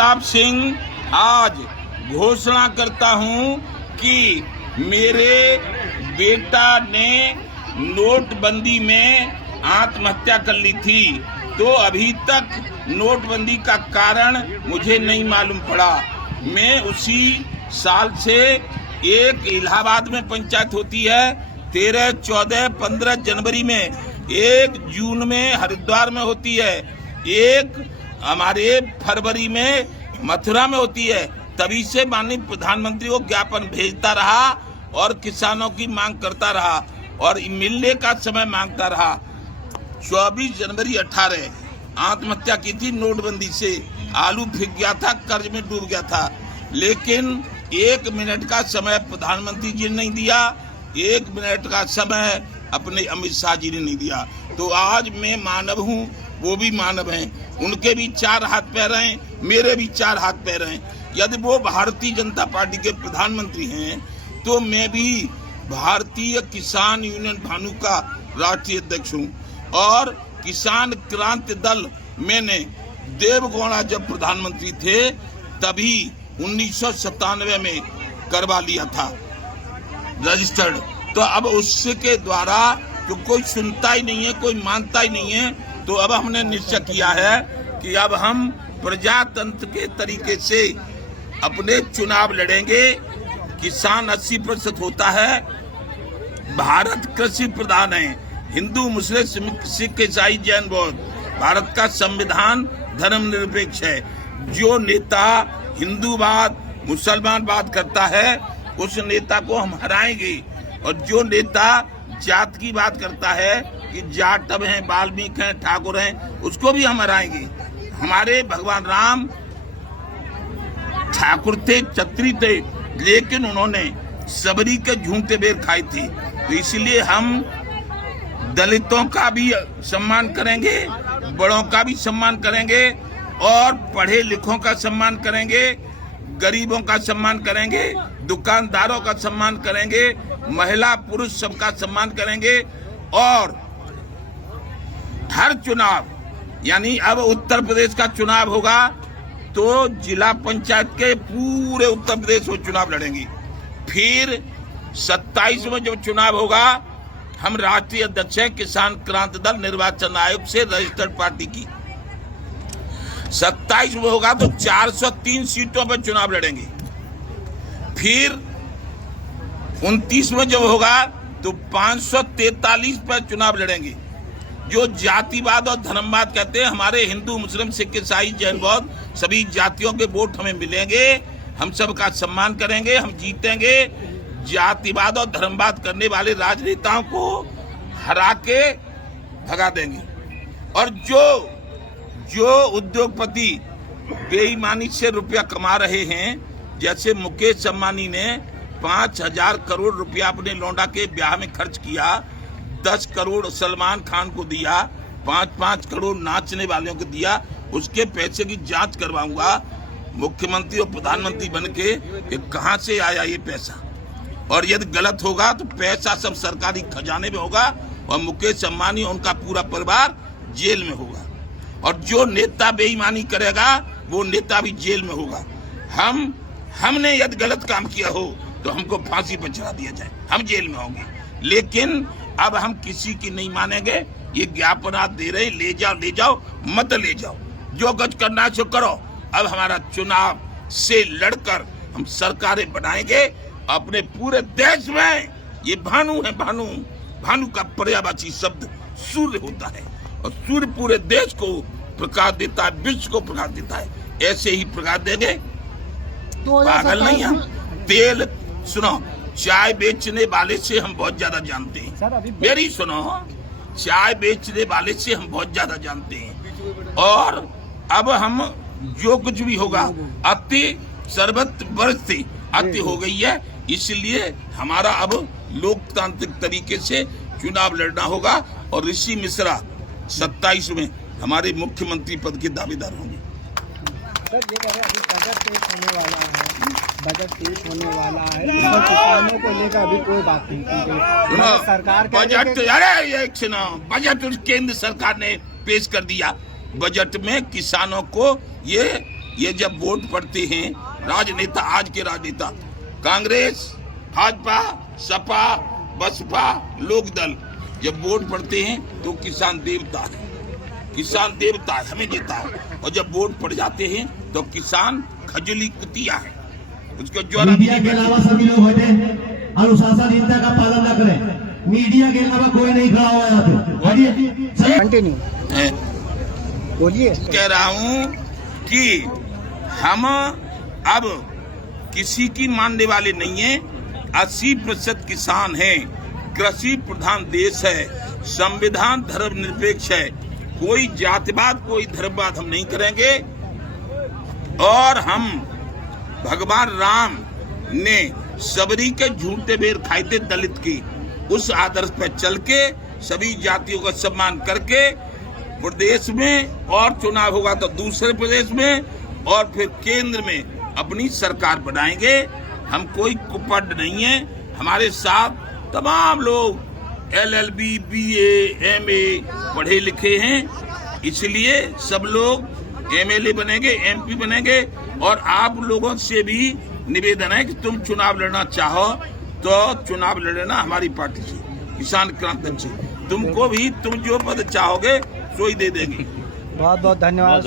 प्रताप सिंह आज घोषणा करता हूं कि मेरे बेटा ने नोटबंदी में आत्महत्या कर ली थी, तो अभी तक नोटबंदी का कारण मुझे नहीं मालूम पड़ा। मैं उसी साल से एक इलाहाबाद में पंचायत होती है 13, 14, 15 जनवरी में, 1 जून में हरिद्वार में होती है, एक हमारे फरवरी में मथुरा में होती है। तभी से माननीय प्रधानमंत्री को ज्ञापन भेजता रहा और किसानों की मांग करता रहा और मिलने का समय मांगता रहा। 24 जनवरी 18 आत्महत्या की थी नोटबंदी से, आलू फेंक गया था, कर्ज में डूब गया था, लेकिन 1 मिनट का समय प्रधानमंत्री जी ने नहीं दिया, 1 मिनट का समय अपने अमित शाह जी ने नहीं दिया। तो आज मैं मानव हूँ, वो भी मानव हैं, उनके भी 4 हाथ पैर हैं, मेरे भी 4 हाथ पैर हैं। यदि वो भारतीय जनता पार्टी के प्रधानमंत्री हैं तो मैं भी भारतीय किसान यूनियन भानु का राष्ट्रीय अध्यक्ष हूँ और किसान क्रांति दल मैंने देवगौड़ा जब प्रधानमंत्री थे तभी 1997 में करवा लिया था रजिस्टर्ड। तो अब उसके द्वारा जो कोई सुनता ही नहीं है, कोई मानता ही नहीं है, तो अब हमने निश्चय किया है कि अब हम प्रजातंत्र के तरीके से अपने चुनाव लड़ेंगे। किसान 80% होता है, भारत कृषि प्रधान है, हिंदू मुस्लिम सिख ईसाई जैन बौद्ध, भारत का संविधान धर्मनिरपेक्ष है। जो नेता हिंदूवाद मुसलमानवाद करता है उस नेता को हम हराएंगे, और जो नेता जात की बात करता है कि जाटव हैं, वाल्मीकि हैं, ठाकुर हैं, उसको भी हम हराएंगे। हमारे भगवान राम ठाकुर थे, क्षत्रिय थे, लेकिन उन्होंने सबरी के झूठे बेर खाई थी। तो इसलिए हम दलितों का भी सम्मान करेंगे, बड़ों का भी सम्मान करेंगे और पढ़े लिखों का सम्मान करेंगे, गरीबों का सम्मान करेंगे, दुकानदारों का सम्मान करेंगे, महिला पुरुष सबका सम्मान करेंगे। और हर चुनाव, यानी अब उत्तर प्रदेश का चुनाव होगा तो जिला पंचायत के पूरे उत्तर प्रदेश में चुनाव लड़ेंगे। फिर 27 में जब चुनाव होगा, हम राष्ट्रीय अध्यक्ष हैं किसान क्रांति दल निर्वाचन आयोग से रजिस्टर्ड पार्टी की। 27 में होगा तो 403 सीटों पर चुनाव लड़ेंगे। फिर 29 में जब होगा तो 543 पर चुनाव लड़ेंगे। जो जातिवाद और धर्मवाद कहते हैं, हमारे हिंदू मुस्लिम सिख ईसाई जैन बौद्ध सभी जातियों के वोट हमें मिलेंगे, हम सबका सम्मान करेंगे, हम जीतेंगे। जातिवाद और धर्मवाद करने वाले राजनेताओं को हरा के भगा देंगे। और जो उद्योगपति बेईमानी से रुपया कमा रहे हैं, जैसे मुकेश अंबानी ने 5000 करोड़ रुपया अपने लौंडा के ब्याह में खर्च किया, 10 करोड़ सलमान खान को दिया, 5-5 करोड़ नाचने वालों को दिया, उसके पैसे की जांच करवाऊंगा मुख्यमंत्री और प्रधानमंत्री बनके कि कहां से आया ये पैसा। और यदि गलत होगा तो पैसा सब सरकारी खजाने में होगा और मुकेश अंबानी और उनका पूरा परिवार जेल में होगा। और जो नेता बेईमानी करेगा वो नेता भी जेल में होगा। हमने यदि गलत काम किया हो तो हमको फांसी पर चढ़ा दिया जाए, हम जेल में होंगे। लेकिन अब हम किसी की नहीं मानेंगे। ये ज्ञापन आप दे रहे, ले जाओ, मत ले जाओ, जो कुछ करना है सो करो। अब हमारा चुनाव से लड़कर हम सरकारें बनाएंगे अपने पूरे देश में। ये भानु है, भानु का पर्यायवाची शब्द सूर्य होता है और सूर्य पूरे देश को प्रकाश देता है, विश्व को प्रकाश देता है। ऐसे ही प्रकाश देंगे, पागल नहीं हम। तेल सुनो, चाय बेचने वाले से हम बहुत ज्यादा जानते हैं। मेरी सुनो, चाय बेचने वाले से हम बहुत ज्यादा जानते हैं। और अब हम जो कुछ भी होगा, अति सर्वत्र बरसती अति हो गई है, इसलिए हमारा अब लोकतांत्रिक तरीके से चुनाव लड़ना होगा। और ऋषि मिश्रा 27 में हमारे मुख्यमंत्री पद के दावेदार होंगे। सर, ये कह रहे अभी बजट पेश होने वाला है, किसानों को लेकर अभी कोई बात नहीं की गई। सरकार बजट, अरे एक सुनो, बजट केंद्र सरकार ने पेश कर दिया। बजट में किसानों को ये ये जब वोट पड़ते हैं, राजनेता, आज के राजनेता कांग्रेस, भाजपा, सपा, बसपा, लोकदल, जब वोट पड़ते हैं तो किसान देवता है, किसान देवता है, हमें देता है। और जब वोट पड़ जाते हैं तो किसान खजली कुतिया है, उसको ज्वाला। मीडिया के अलावा सभी लोग हटे, अनुशासनहीनता का पालन न करें। मीडिया के अलावा कोई नहीं खड़ा हुआ यहाँ पे। हटिए। कंटिन्यू बोलिए। कह रहा हूँ कि हम अब किसी की मानने वाले नहीं हैं। 80% किसान हैं, कृषि प्रधान देश है, संविधान धर्मनिरपेक्ष है, कोई जातिवाद, कोई धर्मवाद हम नहीं करेंगे। और हम भगवान राम ने सबरी के झूठे बेर खाए थे दलित की, उस आदर्श पर चल के सभी जातियों का सम्मान करके प्रदेश में, और चुनाव होगा तो दूसरे प्रदेश में, और फिर केंद्र में अपनी सरकार बनाएंगे। हम कोई कुपट नहीं है, हमारे साथ तमाम लोग LLB, BA, MA पढ़े लिखे हैं, इसलिए सब लोग MLA बनेंगे, MP बनेंगे। और आप लोगों से भी निवेदन है कि तुम चुनाव लड़ना चाहो तो चुनाव लड़ना हमारी पार्टी से, किसान क्रांति से। तुमको भी तुम जो पद चाहोगे सो ही दे देंगे। बहुत बहुत धन्यवाद।